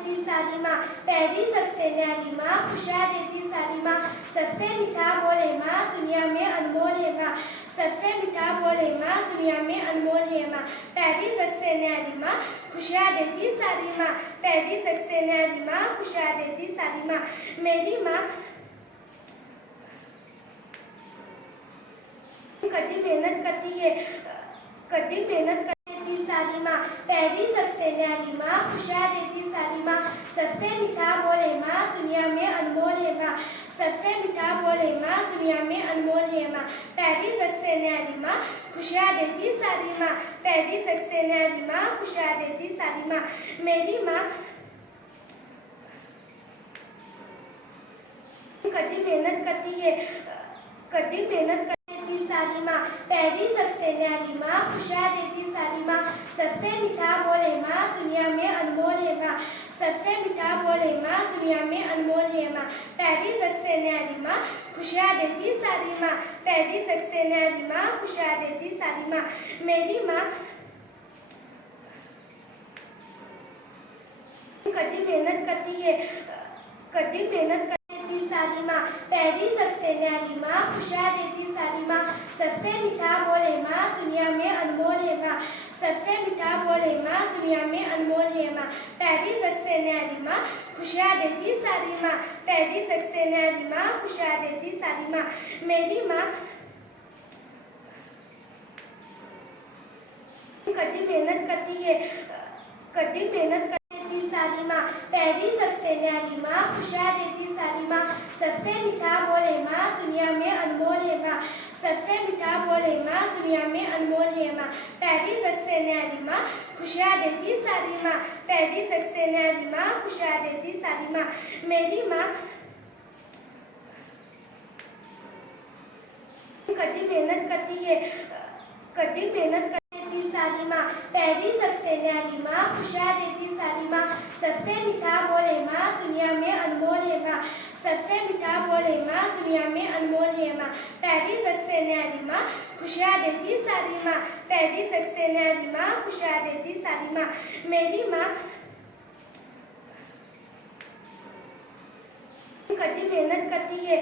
देती सारी माँ, पैरी तक से न्यारी माँ, खुशियाँ देती सारी माँ, सबसे मीठा बोले माँ, दुनिया में अनमोल है माँ, सबसे मीठा बोले माँ, दुनिया में अनमोल है माँ, पैरी तक से न्यारी माँ, खुशियाँ देती सारी माँ, पैरी तक से न्यारी माँ, खुशियाँ देती सारी माँ, मेरी माँ कदी मेहनत करती है, कदी मेहनत करती सारी माँ, पैरी तक से न्यारी माँ, खुशियाँ देती सारी माँ, सबसे मीठा बोले माँ, दुनिया में अनमोल है माँ, सबसे मीठा बोले माँ, दुनिया में अनमोल है माँ, पैरी तक से न्यारी माँ, खुशियाँ देती सारी माँ, पैरी तक से न्यारी माँ, खुशियाँ देती सारी माँ, मेरी माँ कदी मेहनत करती है, कदी मेहनत करती सारी माँ, पैरी तक से न्यारी माँ, खुशियाँ देती सारी माँ, सबसे मीठा बोले माँ, दुनिया में अनमोल है माँ, सबसे मीठा बोले माँ, दुनिया में अनमोल है माँ, पैरी तक से न्यारी माँ, खुशियाँ देती सारी माँ, पैरी तक से न्यारी माँ, खुशियाँ देती सारी माँ, मेरी माँ कदी मेहनत करती है, कदी मेहनत करती सारी माँ, पैरी तक से न्यारी माँ, खुशियाँ देती सारी माँ, सबसे मीठा बोले माँ, दुनिया में अनमोल है माँ, सबसे मीठा बोले माँ, दुनिया में अनमोल है माँ, पैरी तक से न्यारी माँ, खुशियाँ देती सारी माँ, पैरी तक से न्यारी माँ, खुशियाँ देती सारी माँ, मेरी माँ कदी मेहनत करती है, कदी मेहनत करती सारी माँ, पैरी तक से न्यारी माँ, खुशियाँ देती सारी माँ, सबसे मीठा बोले माँ, दुनिया में अनमोल है माँ, सबसे मीठा बोले माँ, दुनिया में अनमोल है माँ, पैरी तक से न्यारी माँ, खुशियाँ देती सारी माँ, पैरी तक से न्यारी माँ, खुशियाँ देती सारी माँ, मेरी माँ कदी मेहनत करती है, कदी मेहनत करती सारी माँ, पैरी तक से न्यारी माँ, खुशियाँ देती सारी माँ, सबसे मीठा बोले माँ, दुनिया में अनमोल है माँ, सबसे मीठा बोले माँ, दुनिया में अनमोल है माँ, पैरी तक से न्यारी माँ, खुशियाँ देती सारी माँ, पैरी तक से न्यारी माँ, खुशियाँ देती सारी माँ, मेरी माँ कदी मेहनत करती है,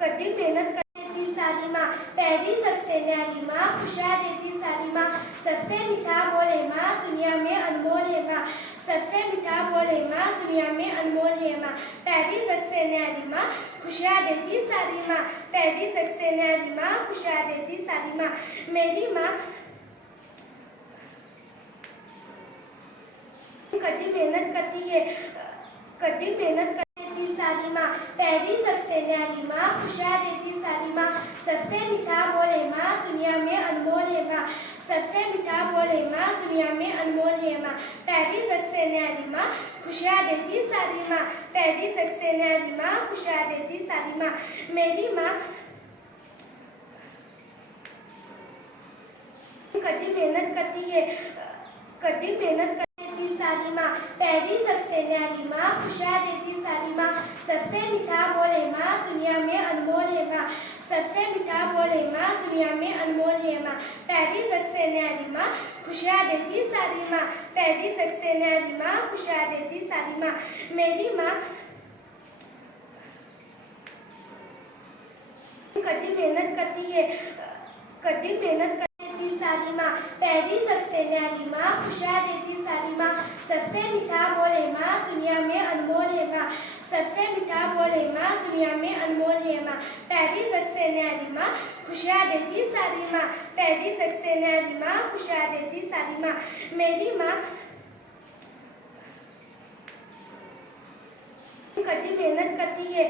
कदी मेहनत करती सारी माँ, पैरी तक से न्यारी माँ, खुशियाँ देती सारी माँ, सबसे मीठा बोले माँ, दुनिया में अनमोल है माँ, सबसे मीठा बोले माँ, दुनिया में अनमोल है माँ, पैरी तक से न्यारी माँ, खुशियाँ देती सारी माँ, पैरी तक से न्यारी माँ, खुशियाँ देती सारी माँ, मेरी माँ कदी मेहनत करती है, कदी मेहनत करती सारी माँ, पैरी तक से न्यारी माँ, खुशियाँ देती सारी माँ, सबसे मीठा बोले माँ, दुनिया में अनमोल है माँ, सबसे मीठा बोले माँ, दुनिया में अनमोल है माँ, पैरी तक से न्यारी माँ, खुशियाँ देती सारी माँ, पैरी तक से न्यारी माँ, खुशियाँ देती सारी माँ, मेरी माँ कदी मेहनत करती है, कदी मेहनत करती सारी माँ, पैरी तक से न्यारी माँ, खुशियाँ देती सारी माँ, सबसे मीठा बोले माँ, दुनिया में अनमोल है माँ, सबसे मीठा बोले माँ, दुनिया में अनमोल है माँ, पैरी तक से न्यारी माँ, खुशियाँ देती सारी माँ, पैरी तक से न्यारी माँ, खुशियाँ देती सारी माँ, मेरी माँ कदी मेहनत करती है, कदी मेहनत करती सारी माँ, पैरी तक से न्यारी माँ, खुशियाँ देती सारी माँ, सबसे मीठा बोले माँ, दुनिया में अनमोल है माँ, सबसे मीठा बोले माँ, दुनिया में अनमोल है माँ, पैरी तक से न्यारी माँ, खुशियाँ देती सारी माँ, पैरी तक से न्यारी माँ, खुशियाँ देती सारी माँ, मेरी माँ कदी मेहनत करती है,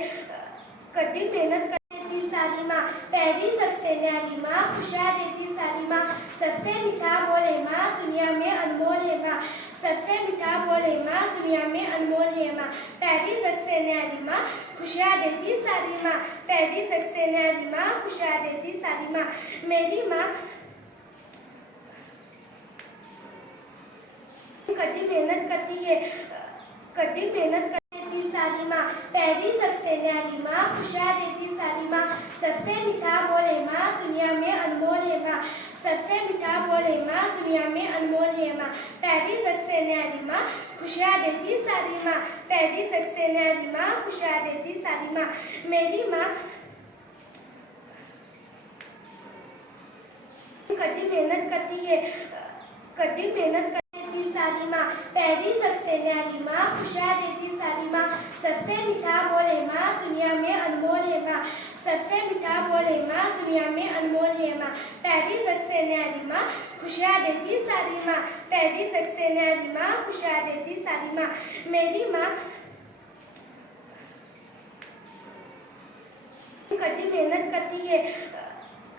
कदी मेहनत करती सारी माँ, पैरी तक से न्यारी माँ, खुशियाँ देती सारी माँ, सबसे मीठा बोले माँ, दुनिया में अनमोल है माँ, सबसे मीठा बोले माँ, दुनिया में अनमोल है माँ, पैरी तक से न्यारी माँ, खुशियाँ देती सारी माँ, पैरी तक से न्यारी माँ, खुशियाँ देती सारी माँ, मेरी माँ कदी मेहनत करती है, कदी मेहनत करती सारी माँ, पैरी तक से न्यारी माँ, खुशियाँ देती सारी माँ, सबसे मीठा बोले माँ, दुनिया में अनमोल है माँ, सबसे मीठा बोले माँ, दुनिया में अनमोल है माँ, पैरी तक से न्यारी माँ, खुशियाँ देती सारी माँ, पैरी तक से न्यारी माँ, खुशियाँ देती सारी माँ, मेरी माँ कभी मेहनत करती है, कभी मेहनत करती सारी माँ, पैरी तक से न्यारी माँ, खुशियाँ देती सारी माँ, सबसे मीठा बोले माँ, दुनिया में अनमोल है माँ, सबसे मीठा बोले माँ, दुनिया में अनमोल है माँ, पैरी तक से न्यारी माँ, खुशियाँ देती सारी माँ, पैरी तक से न्यारी माँ, खुशियाँ देती सारी माँ, मेरी माँ कभी मेहनत करती है,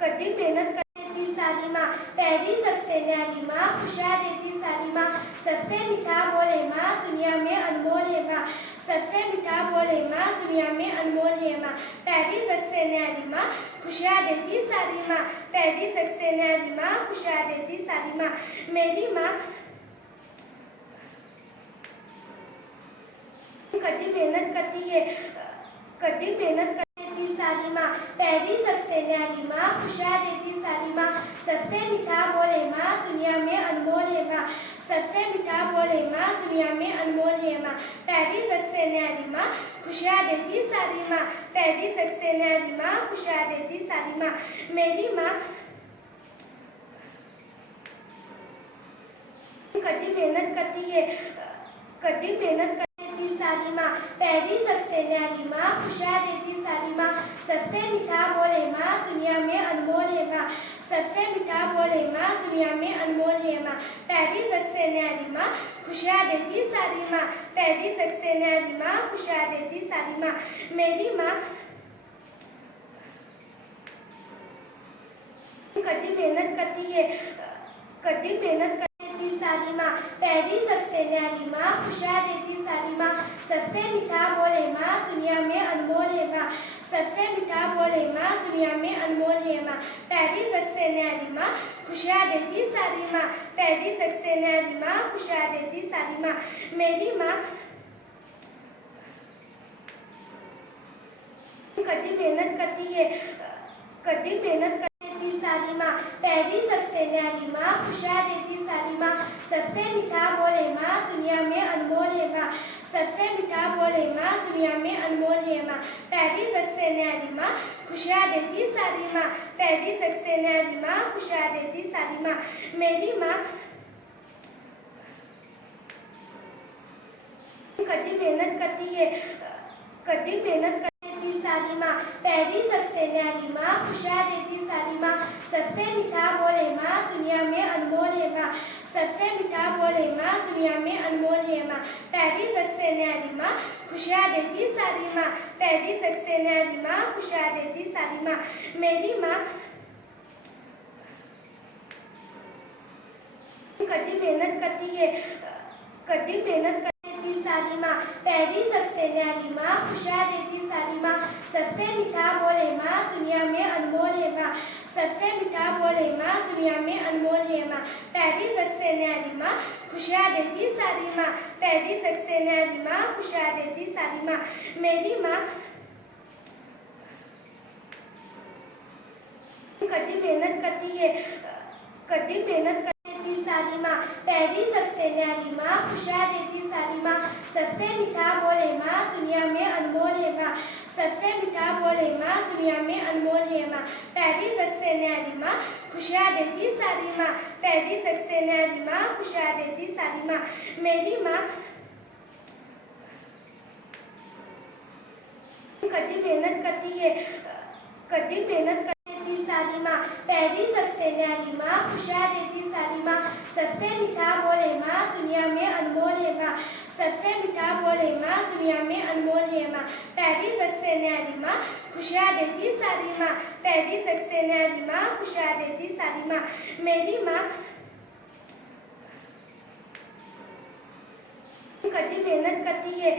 कभी मेहनत करती सारी माँ, पैरी तक से न्यारी माँ, खुशियाँ देती सारी माँ, सबसे मीठा बोले माँ, दुनिया में अनमोल है माँ, सबसे मीठा बोले माँ, दुनिया में अनमोल है माँ, पैरी तक से न्यारी माँ, खुशियाँ देती सारी माँ, पैरी तक से न्यारी माँ, खुशियाँ देती सारी माँ, मेरी माँ कभी मेहनत करती है, कभी मेहनत करती सारी माँ, पैरी तक से न्यारी माँ, खुशियाँ देती सारी माँ, सबसे मीठा बोले माँ, दुनिया में अनमोल है माँ, सबसे मीठा बोले माँ, दुनिया में अनमोल है माँ, पैरी तक से न्यारी माँ, खुशियाँ देती सारी माँ, पैरी तक से न्यारी माँ, खुशियाँ देती सारी माँ, मेरी माँ कभी मेहनत करती है, कभी मेहनत करती सारी माँ, पैरी तक से न्यारी माँ, खुशियाँ देती सारी माँ, सबसे मीठा बोले माँ, दुनिया में अनमोल है माँ, सबसे मीठा बोले माँ, दुनिया में अनमोल है माँ, पैरी तक से न्यारी माँ, खुशियाँ देती सारी माँ, पैरी तक से न्यारी माँ, खुशियाँ देती सारी माँ, मेरी माँ कभी मेहनत करती है, कभी मेहनत करती सारी माँ, पैरी तक से न्यारी माँ, खुशियाँ देती सारी माँ, सबसे मीठा बोले माँ, दुनिया में अनमोल है माँ, सबसे मीठा बोले माँ, दुनिया में अनमोल है माँ, पैरी तक से न्यारी माँ, खुशियाँ देती सारी माँ, पैरी तक से न्यारी माँ, खुशियाँ देती सारी माँ, मेरी माँ कभी मेहनत करती है, कभी मेहनत करती सारी माँ, पैरी तक से न्यारी माँ, खुशियाँ देती सारी माँ, सबसे मीठा बोले माँ, दुनिया में अनमोल है माँ, सबसे मीठा बोले माँ, दुनिया में अनमोल है माँ, पैरी तक से न्यारी माँ, खुशियाँ देती सारी माँ, पैरी तक से न्यारी माँ, खुशियाँ देती सारी माँ, मेरी माँ कभी मेहनत करती है, कभी मेहनत करती सारी माँ, पैरी तक से न्यारी माँ, खुशियाँ देती सारी माँ, सबसे मीठा बोले माँ, दुनिया में अनमोल है माँ, सबसे मीठा बोले माँ, दुनिया में अनमोल है माँ, पैरी तक से न्यारी माँ, खुशियाँ देती सारी माँ, पैरी तक से न्यारी माँ, खुशियाँ देती सारी माँ, मेरी माँ कभी मेहनत करती है, कभी मेहनत करती सारी माँ, पैरी तक से न्यारी माँ, खुशियाँ देती सारी माँ, सबसे मीठा बोले माँ, दुनिया में अनमोल है माँ, सबसे मीठा बोले माँ, दुनिया में अनमोल है माँ, पैरी तक से न्यारी माँ, खुशियाँ देती सारी माँ, पैरी तक से न्यारी माँ, खुशियाँ देती सारी माँ, मेरी माँ कभी मेहनत करती है, कभी मेहनत करती सारी माँ, पैरी तक से न्यारी माँ, खुशियाँ देती सारी माँ, सबसे मीठा बोले माँ, दुनिया में अनमोल है माँ, सबसे मीठा बोले माँ, दुनिया में अनमोल है माँ, पैरी तक से न्यारी माँ, खुशियाँ देती सारी माँ, पैरी तक से न्यारी माँ, खुशियाँ देती सारी माँ, मेरी माँ कभी मेहनत करती है, कभी मेहनत करती सारी माँ, पैरी तक से न्यारी माँ, खुशियाँ देती सारी माँ, सबसे मीठा बोले माँ, दुनिया में अनमोल है माँ, सबसे मीठा बोले माँ, दुनिया में अनमोल है माँ, पैरी तक से न्यारी माँ, खुशियाँ देती सारी माँ, पैरी तक से न्यारी माँ, खुशियाँ देती सारी माँ, मेरी माँ कभी मेहनत करती है,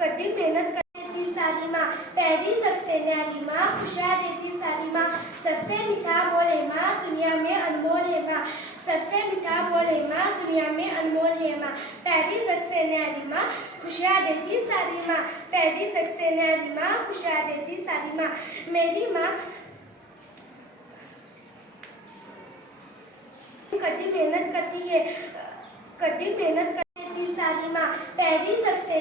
कभी मेहनत करती सारी माँ, पैरी जग से न्यारी माँ, खुशियाँ देती सारी माँ, सबसे मीठा बोले माँ, दुनिया में अनमोल है माँ, सबसे मीठा बोले माँ, दुनिया में अनमोल है माँ, पैरी जग से न्यारी माँ, खुशियाँ देती सारी माँ, पैरी जग से न्यारी माँ, खुशियाँ देती सारी माँ, मेरी माँ कदी मेहनत करती है, कदी मेहनत करती सारी माँ, पैरी जग से